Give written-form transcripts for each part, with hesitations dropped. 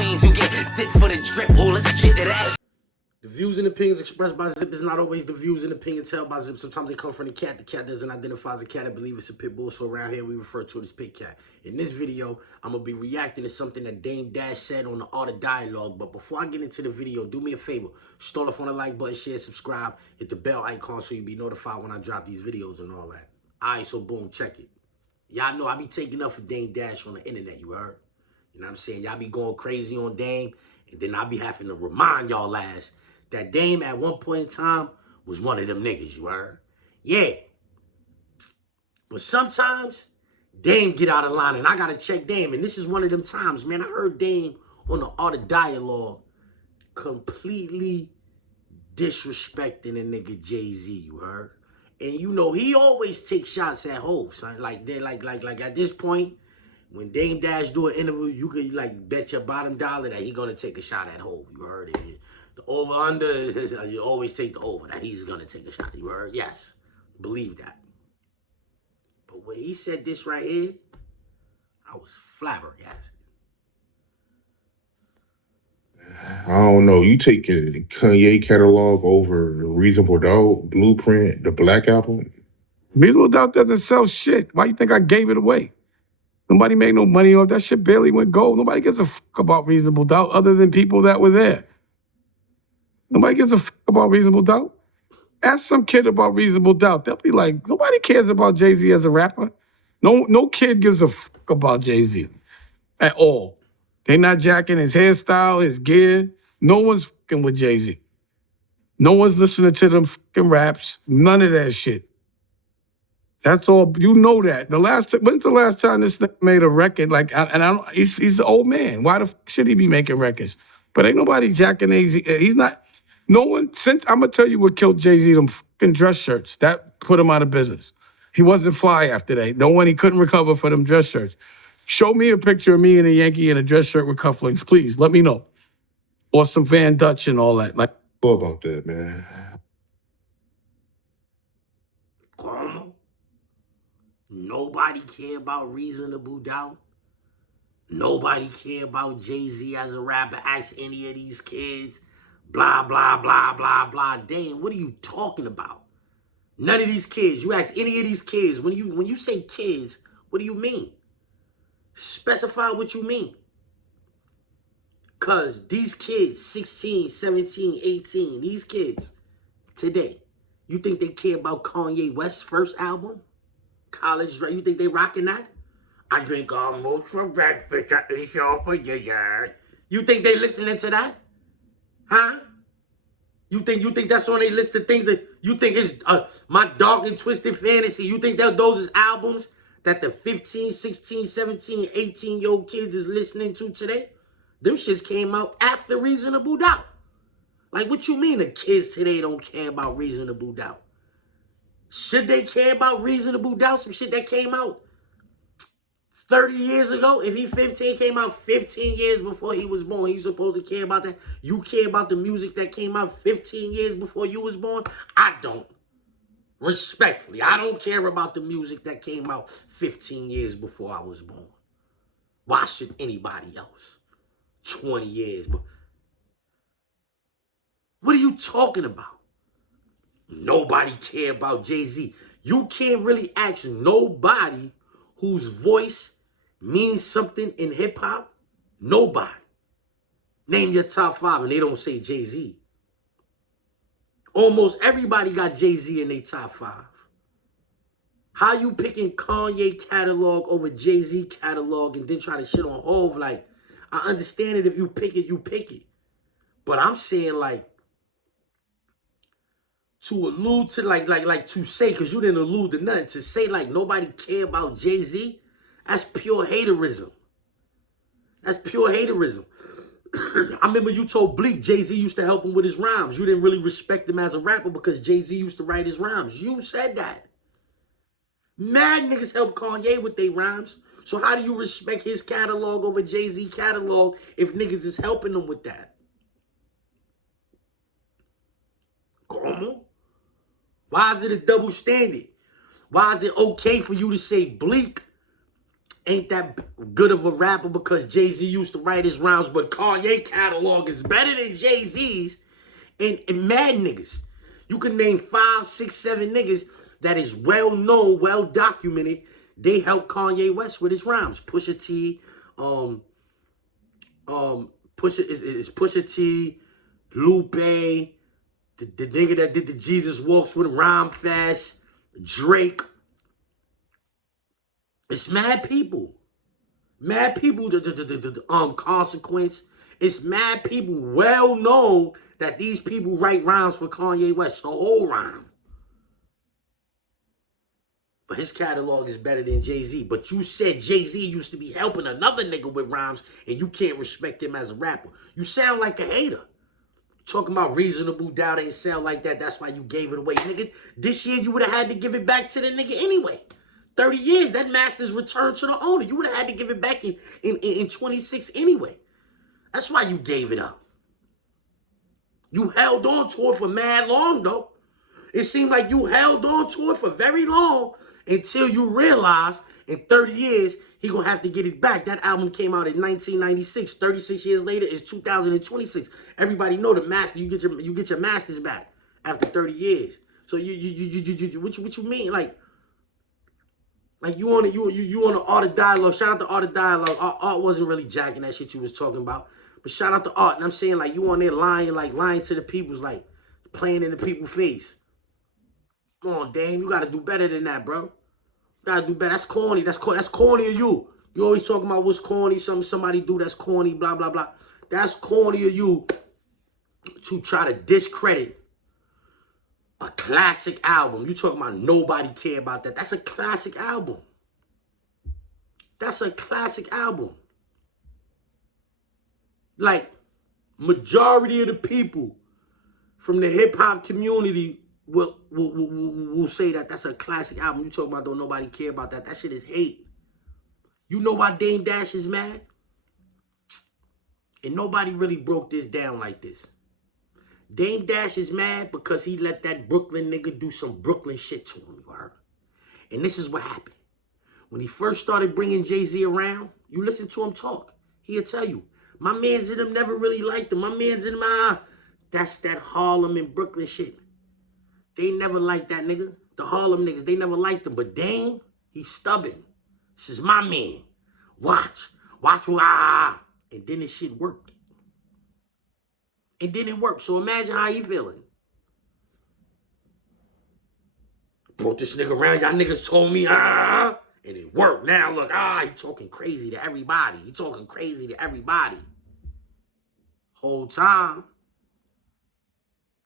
Queens, you get zip for the drip. Oh, let's get to that. The views and opinions expressed by Zip is not always the views and opinions held by Zip. Sometimes they come from the cat. The cat doesn't identify as a cat. I believe it's a pit bull. So around here, we refer to it as pit cat. In this video, I'm going to be reacting to something that Dame Dash said on the Art of Dialogue. But before I get into the video, do me a favor. Start off on the like button, share, subscribe, hit the bell icon so you'll be notified when I drop these videos and all that. All right, so boom, check it. Y'all know I be taking up for Dame Dash on the internet, you heard? You know what I'm saying? Y'all be going crazy on Dame, and then I be having to remind y'all ass that Dame at one point in time was one of them niggas, you heard? Yeah. But sometimes Dame get out of line and I gotta check Dame. And this is one of them times, man. I heard Dame on the Art of Dialogue completely disrespecting a nigga Jay-Z, you heard? And you know, he always takes shots at Hov, son. Like they like at this point, when Dame Dash do an interview, you could like bet your bottom dollar that he gonna take a shot at Hov. You heard it. The over-under, you always take the over, that he's going to take a shot. You heard? Yes. Believe that. But when he said this right here, I was flabbergasted. I don't know. You taking Kanye catalog over Reasonable Doubt, Blueprint, the Black Album? Reasonable Doubt doesn't sell shit. Why you think I gave it away? Nobody made no money off that shit. Barely went gold. Nobody gives a fuck about Reasonable Doubt other than people that were there. Nobody gives a fuck about Reasonable Doubt. Ask some kid about Reasonable Doubt. They'll be like, nobody cares about Jay-Z as a rapper. No kid gives a fuck about Jay-Z at all. They're not jacking his hairstyle, his gear. No one's fucking with Jay-Z. No one's listening to them fucking raps. None of that shit. That's all. You know that. When's the last time this nigga made a record? Like, he's an old man. Why the fuck should he be making records? But ain't nobody jacking Jay-Z. He's not. No one, I'm going to tell you what killed Jay-Z, them fucking dress shirts. That put him out of business. He wasn't fly after that. No one, he couldn't recover for them dress shirts. Show me a picture of me and a Yankee in a dress shirt with cufflinks, please. Let me know. Or some Van Dutch and all that. Like, What about that, man? Como? Nobody care about Reasonable Doubt. Nobody care about Jay-Z as a rapper. Ask any of these kids. Blah, blah, blah, blah, blah. Damn, what are you talking about? None of these kids. You ask any of these kids. When you say kids, what do you mean? Specify what you mean. Because these kids, 16, 17, 18, these kids today, you think they care about Kanye West's first album? College, you think they rocking that? I drink almost for breakfast, I eat all for dessert. You think they listening to that? Huh? You think that's on their list of things that you think is My Dark and Twisted Fantasy? You think that those is albums that the 15, 16, 17, 18-year-old kids is listening to today? Them shits came out after Reasonable Doubt. Like, what you mean the kids today don't care about Reasonable Doubt? Should they care about Reasonable Doubt? Some shit that came out 30 years ago? If he 15, came out 15 years before he was born, he's supposed to care about that? You care about the music that came out 15 years before you was born? I don't. Respectfully, I don't care about the music that came out 15 years before I was born. Why should anybody else? 20 years. What are you talking about? Nobody care about Jay-Z. You can't really ask nobody whose voice means something in hip-hop. Nobody. Name your top 5 and they don't say Jay-Z. Almost everybody got Jay-Z in their top 5. How you picking Kanye catalog over Jay-Z catalog and then try to shit on Hov? Like, I understand it. If you pick it, you pick it. But I'm saying, like, to allude to, like to say, because you didn't allude to nothing, to say, like, nobody care about Jay-Z, that's pure haterism. That's pure haterism. I remember you told Bleak Jay-Z used to help him with his rhymes. You didn't really respect him as a rapper because Jay-Z used to write his rhymes. You said that. Mad niggas help Kanye with their rhymes. So how do you respect his catalog over Jay-Z catalog if niggas is helping them with that? Como? Why is it a double standard? Why is it okay for you to say Bleak ain't that good of a rapper because Jay-Z used to write his rhymes, but Kanye catalog is better than Jay-Z's, and mad niggas. You can name 5, 6, 7 niggas that is well known, well documented. They helped Kanye West with his rhymes. Pusha T, Pusha T, Lupe, the nigga that did the Jesus Walks with him, Rhyme Fast, Drake. It's mad people. Mad people, the Consequence. It's mad people well known that these people write rhymes for Kanye West, the whole rhyme. But his catalog is better than Jay-Z. But you said Jay-Z used to be helping another nigga with rhymes and you can't respect him as a rapper. You sound like a hater. Talking about Reasonable Doubt ain't sound like that. That's why you gave it away. Nigga, this year you would have had to give it back to the nigga anyway. 30 years, that master's returned to the owner. You would have had to give it back in 26 anyway. That's why you gave it up. You held on to it for mad long, though. It seemed like you held on to it for very long until you realized in 30 years, he gonna have to get it back. That album came out in 1996. 36 years later, it's 2026. Everybody know the master. You get your masters back after 30 years. So what you mean? Like you on the Art of Dialogue. Shout out to Art of Dialogue. Art wasn't really jacking that shit you was talking about. But shout out to Art. And I'm saying, like, you on there lying to the people's, like, playing in the people's face. Come on, Dame. You got to do better than that, bro. You got to do better. That's corny. That's corny of you. You always talking about what's corny. Somebody do that's corny, blah, blah, blah. That's corny of you to try to discredit a classic album. You talking about nobody care about that. That's a classic album. That's a classic album. Like, majority of the people from the hip-hop community will say that that's a classic album. You talking about don't nobody care about that. That shit is hate. You know why Dame Dash is mad? And nobody really broke this down like this. Dame Dash is mad because he let that Brooklyn nigga do some Brooklyn shit to him, you heard? And this is what happened. When he first started bringing Jay-Z around, you listen to him talk. He'll tell you, my mans in them never really liked him. My mans in them, that's that Harlem and Brooklyn shit. They never liked that nigga. The Harlem niggas, they never liked him. But Dame, he's stubborn. This is my man. Watch. And then this shit worked. And then it worked. So imagine how you feeling. Brought this nigga around. Y'all niggas told me, and it worked. Now look, he talking crazy to everybody. He talking crazy to everybody. Whole time,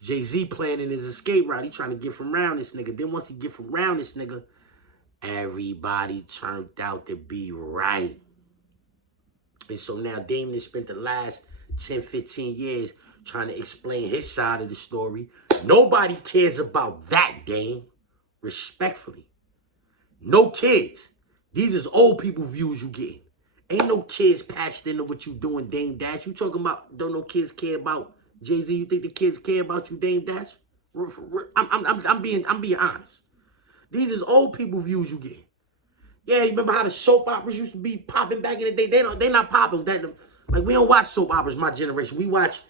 Jay-Z planning his escape route. He trying to get from around this nigga. Then once he get from around this nigga, everybody turned out to be right. And so now Dame has spent the last 10, 15 years trying to explain his side of the story. Nobody cares about that, Dame. Respectfully. No kids. These is old people views you get. Ain't no kids patched into what you doing, Dame Dash. You talking about don't no kids care about Jay-Z? You think the kids care about you, Dame Dash? I'm being honest. These is old people views you get. Yeah, you remember how the soap operas used to be popping back in the day? They not popping. Like, we don't watch soap operas, my generation. We watch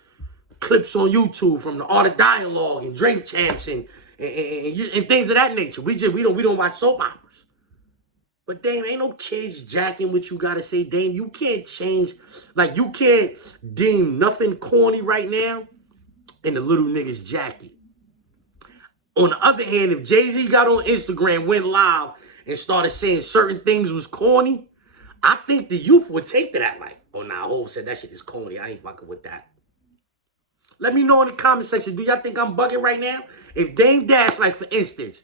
clips on YouTube from the Art of Dialogue and Drink Champs and things of that nature. We don't watch soap operas. But Dame, ain't no kids jacking what you gotta say. Dame, you can't change. Like, you can't deem nothing corny right now and the little niggas jacking. On the other hand, if Jay-Z got on Instagram, went live, and started saying certain things was corny, I think the youth would take to that like, oh, nah, Hov said that shit is corny. I ain't fucking with that. Let me know in the comment section, do y'all think I'm bugging right now? If Dame Dash, like, for instance,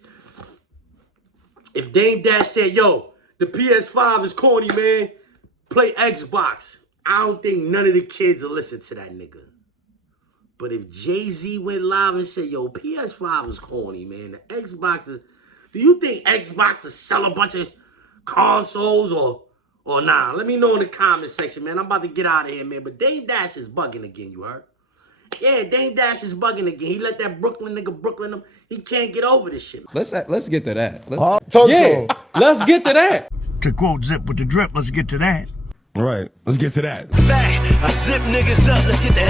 if Dame Dash said, yo, the PS5 is corny, man, play Xbox, I don't think none of the kids will listen to that nigga. But if Jay-Z went live and said, yo, PS5 is corny, man, the Xbox is... Do you think Xbox will sell a bunch of consoles or nah? Let me know in the comment section, man. I'm about to get out of here, man. But Dame Dash is bugging again, you heard? Yeah, Dame Dash is bugging again. He let that Brooklyn nigga Brooklyn him. He can't get over this shit. Let's get to that. Let's get to that. To quote Zip with the drip, let's get to that. All right, let's get to that. Fact, I zip niggas up, let's get the